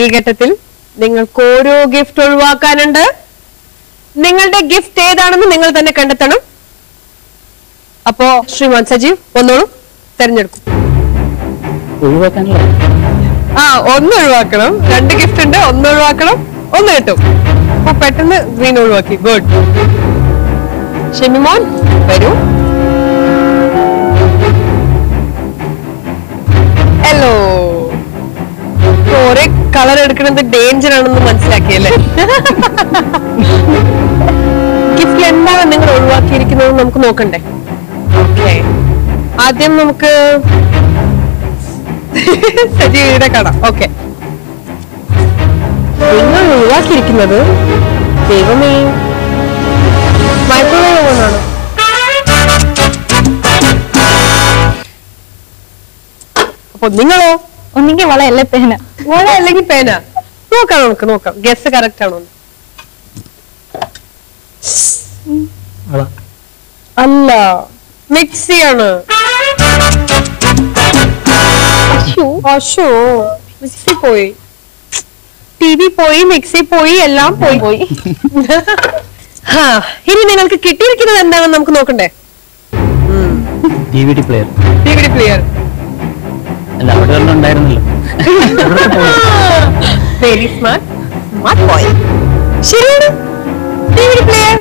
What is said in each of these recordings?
ഈ ഘട്ടത്തിൽ നിങ്ങൾക്ക് ഓരോ ഗിഫ്റ്റ് ഒഴിവാക്കാനുണ്ട്. നിങ്ങളുടെ ഗിഫ്റ്റ് ഏതാണെന്ന് നിങ്ങൾ തന്നെ കണ്ടെത്തണം. അപ്പോ ശ്രീമാൻ സജീവ് ഒന്നോളൂ, തെരഞ്ഞെടുക്കും. ഒന്ന് ഒഴിവാക്കണം. 2 ഗിഫ്റ്റ് ഉണ്ട്, ഒന്ന് ഒഴിവാക്കണം, ഒന്ന് കിട്ടും. അപ്പൊ പെട്ടെന്ന് ഗ്രീൻ ഒഴിവാക്കി. ഗുഡ്. ഷെമിമോൻ വരൂ. ഹലോ. ഒരേ കളർ എടുക്കുന്നത് ഡേഞ്ചർ ആണെന്ന് മനസ്സിലാക്കിയല്ലേ? ഗിഫ്റ്റിൽ എന്താണ് നിങ്ങൾ ഒഴിവാക്കിയിരിക്കുന്നത് നമുക്ക് നോക്കണ്ടേ? ഓക്കെ, ആദ്യം നമുക്ക് സജീവിയുടെ കട. ഓക്കെ, നിങ്ങൾ ഒഴിവാക്കിയിരിക്കുന്നത് ദൈവമേ മൈക്രോവേവ് ഓവനാണ്. അപ്പൊ നിങ്ങളോ? ഒന്നെങ്കിൽ വള അല്ലേ പേന. വള അല്ലെങ്കിൽ പേന. നോക്കാം, നമുക്ക് നോക്കാം ഗസ് കറക്റ്റ് ആണോ. അല്ല, മിക്സിയാണ്. മിക്സി പോയി, TV പോയി, മിക്സി പോയി, എല്ലാം പോയി. ഇനി നിങ്ങൾക്ക് കിട്ടിയിരിക്കുന്നത് എന്താണെന്ന് നമുക്ക് നോക്കണ്ടേ? DVD player. DVD പ്ലെയർ അല്ല, അവിടെ ഉണ്ടായിരുന്നല്ലോ. Very smart, smart boy. ശരിയാണ്, DVD പ്ലെയർ.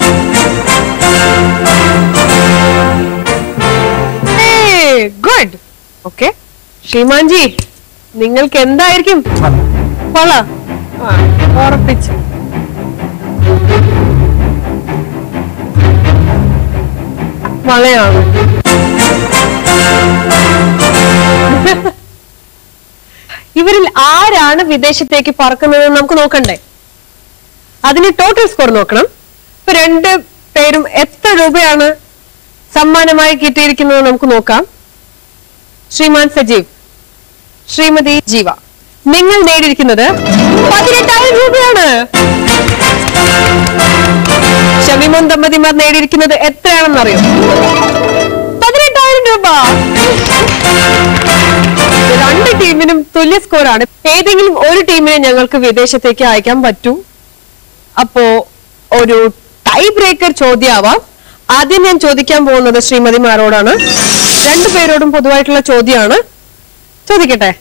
ഗുഡ്. ഓക്കെ, ശ്രീമാൻജി നിങ്ങൾക്ക് എന്തായിരിക്കും? വള. ഉറപ്പിച്ചു. വളയാണ്. ഇവരിൽ ആരാണ് വിദേശത്തേക്ക് പറക്കുന്നത് നമുക്ക് നോക്കണ്ടേ? അതിന് ടോട്ടൽ സ്കോർ നോക്കണം. ഇപ്പൊ 2 പേരും എത്ര രൂപയാണ് സമ്മാനമായി കിട്ടിയിരിക്കുന്നത് നമുക്ക് നോക്കാം. ശ്രീമാൻ സജീവ്, ശ്രീമതി ജീവ, നിങ്ങൾ നേടിയിരിക്കുന്നത് 18,000 രൂപയാണ്. ഷമിമോൻ ദമ്പതിമാർ നേടിയിരിക്കുന്നത് എത്രയാണെന്ന് അറിയോ? 18,000 രൂപ. 2 ടീമിനും തുല്യ സ്കോറാണ്. ഏതെങ്കിലും ഒരു ടീമിനെ ഞങ്ങൾക്ക് വിദേശത്തേക്ക് അയക്കാൻ പറ്റൂ. അപ്പോ ഒരു ടൈ ബ്രേക്കർ ചോദ്യമാവാം. ആദ്യം ഞാൻ ചോദിക്കാൻ പോകുന്നത് ശ്രീമതിമാരോടാണ്. 2 പേരോടും പൊതുവായിട്ടുള്ള ചോദ്യമാണ്. ചോദിക്കട്ടെ,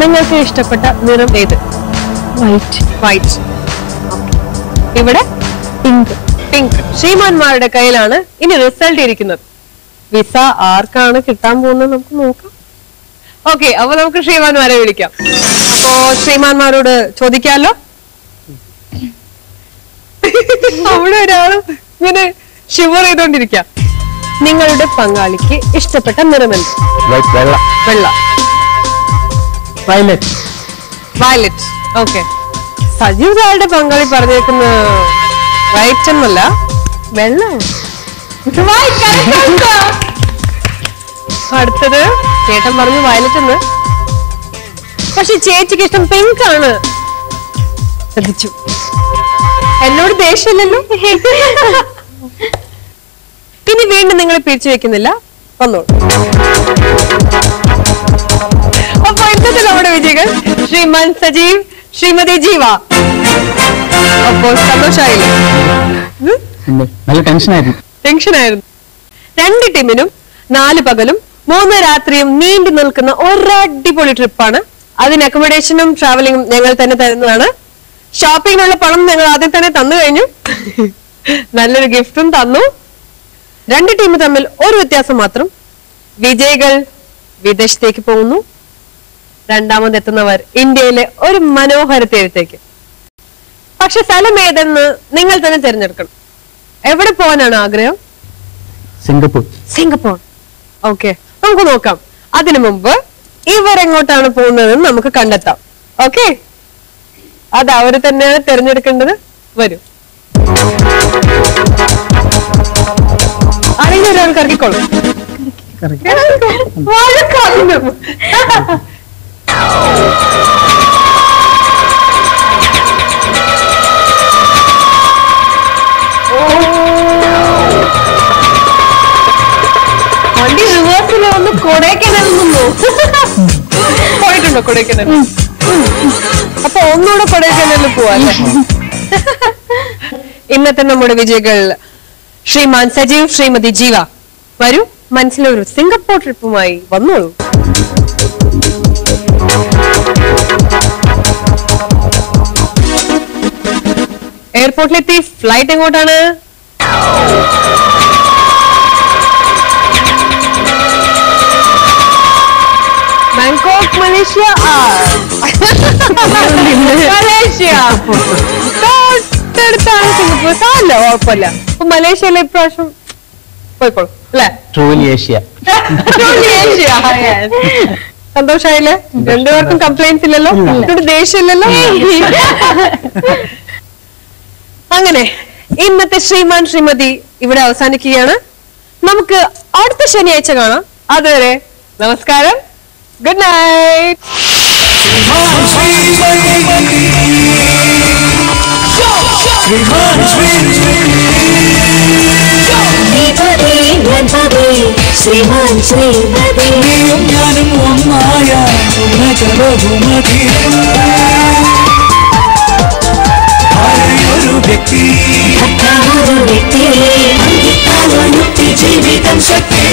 നിങ്ങൾക്ക് ഇഷ്ടപ്പെട്ട നിറം ഏത്? വൈറ്റ്. വൈറ്റ്. ഇവിടെ പിങ്ക്. പിങ്ക്. ശ്രീമാന്മാരുടെ കയ്യിലാണ് ഇനി റിസൾട്ട് ഇരിക്കുന്നത്. വിസ ആർക്കാണ് കിട്ടാൻ പോകുന്നത് നമുക്ക് നോക്കാം. ഓക്കെ, അപ്പൊ നമുക്ക് ശ്രീമാന്മാരെ വിളിക്കാം. അപ്പോ ശ്രീമാന്മാരോട് ചോദിക്കാമല്ലോ. അവിടെ ഒരാള് ഇങ്ങനെ ഷിവർ ചെയ്തോണ്ടിരിക്കാം. നിങ്ങളുടെ പങ്കാളിക്ക് ഇഷ്ടപ്പെട്ട നിറമെന്ത്? വെള്ള. വെള്ള. വയലറ്റ്. വയലറ്റ്. ഓക്കെ, സജീവ് സാറുടെ പങ്കാളി പറഞ്ഞേക്കുന്ന വൈറ്റ് എന്നല്ല, വെള്ളം. അടുത്തത് ചേട്ടൻ പറഞ്ഞു വയലറ്റ് എന്ന്. പക്ഷെ ചേച്ചിക്ക് ഇഷ്ടം പിങ്ക് ആണ്. ശ്രദ്ധിച്ചു. എന്നോട് ദേഷ്യമില്ലല്ലോ. ഇനി വീണ്ടും നിങ്ങളെ പിരിച്ചു വെക്കുന്നില്ല, വന്നോളൂ. അപ്പൊ ഇന്നത്തെ നമ്മുടെ വിജയികൾ ശ്രീമാൻ സജീവ്, ശ്രീമതി ജീവ. അപ്പോ സന്തോഷായില്ലേ? നല്ല ടെൻഷനായിരുന്നു. 2 ടീമിനും 4 പകലും 3 രാത്രിയും നീണ്ടു നിൽക്കുന്ന ഒരടിപൊളി ട്രിപ്പാണ്. അതിന് അക്കോമഡേഷനും ട്രാവലിംഗും ഞങ്ങൾ തന്നെ തരുന്നതാണ്. ഷോപ്പിങ്ങിനുള്ള പണം ഞങ്ങൾ ആദ്യം തന്നെ തന്നു കഴിഞ്ഞു. നല്ലൊരു ഗിഫ്റ്റും തന്നു. 2 ടീം തമ്മിൽ ഒരു വ്യത്യാസം മാത്രം. വിജയികൾ വിദേശത്തേക്ക് പോകുന്നു, രണ്ടാമതെത്തുന്നവർ ഇന്ത്യയിലെ ഒരു മനോഹര തീരത്തേക്ക്. പക്ഷെ സ്ഥലം ഏതെന്ന് നിങ്ങൾ തന്നെ തിരഞ്ഞെടുക്കണം. എവിടെ പോകാനാണ് ആഗ്രഹം? സിംഗപ്പൂർ. സിംഗപ്പൂർ. ഓക്കെ, നമുക്ക് നോക്കാം. അതിനു മുമ്പ് ഇവരെങ്ങോട്ടാണ് പോകുന്നതെന്ന് നമുക്ക് കണ്ടെത്താം. ഓക്കെ, അത് അവര് തന്നെയാണ് തിരഞ്ഞെടുക്കേണ്ടത്. വരൂ, ആരെങ്കിലും ഒരാൾ കറക്കിക്കോളും. വണ്ടി റിവേഴ്സിൽ വന്ന് കൊടൈക്കനാൽ നിന്നു പോയിട്ടുണ്ടോ? കൊടൈക്കനാൽ അപ്പൊ ഒന്നുകൂടെ കൊടൈക്കനാലിൽ പോവാല്ലേ? ഇന്നത്തെ നമ്മുടെ വിജയികൾ ശ്രീമാൻ സജീവ്, ശ്രീമതി ജീവ. വരൂ, മനസ്സിലൊരു സിംഗപ്പൂർ ട്രിപ്പുമായി വന്നോളൂ. എയർപോർട്ടിലെത്തി. ഫ്ലൈറ്റ് എങ്ങോട്ടാണ്? Bangkok, Malaysia. മലേഷ്യ തൊട്ടടുത്താണ് സിംഗപ്പൂർ. സാരല്ല, കുഴപ്പമില്ല. അപ്പൊ മലേഷ്യയിലെ ഇപ്രാവശ്യം പോയിക്കോളൂ അല്ലെ? Truly Asia. സന്തോഷായില്ലേ? രണ്ടുപേർക്കും കംപ്ലൈന്റ്സ് ഇല്ലല്ലോ, ദേഷ്യമില്ലല്ലോ. അങ്ങനെ ഇന്നത്തെ ശ്രീമാൻ ശ്രീമതി ഇവിടെ അവസാനിക്കുകയാണ്. നമുക്ക് അടുത്ത ശനിയാഴ്ച കാണാം. അതുവരെ നമസ്കാരം, ഗുഡ് നൈറ്റ്. ശ്രീമാൻ ശ്രീമതി ഞാനും ഒന്നായ ഒരു വ്യക്തി ജീവിതം ശക്തി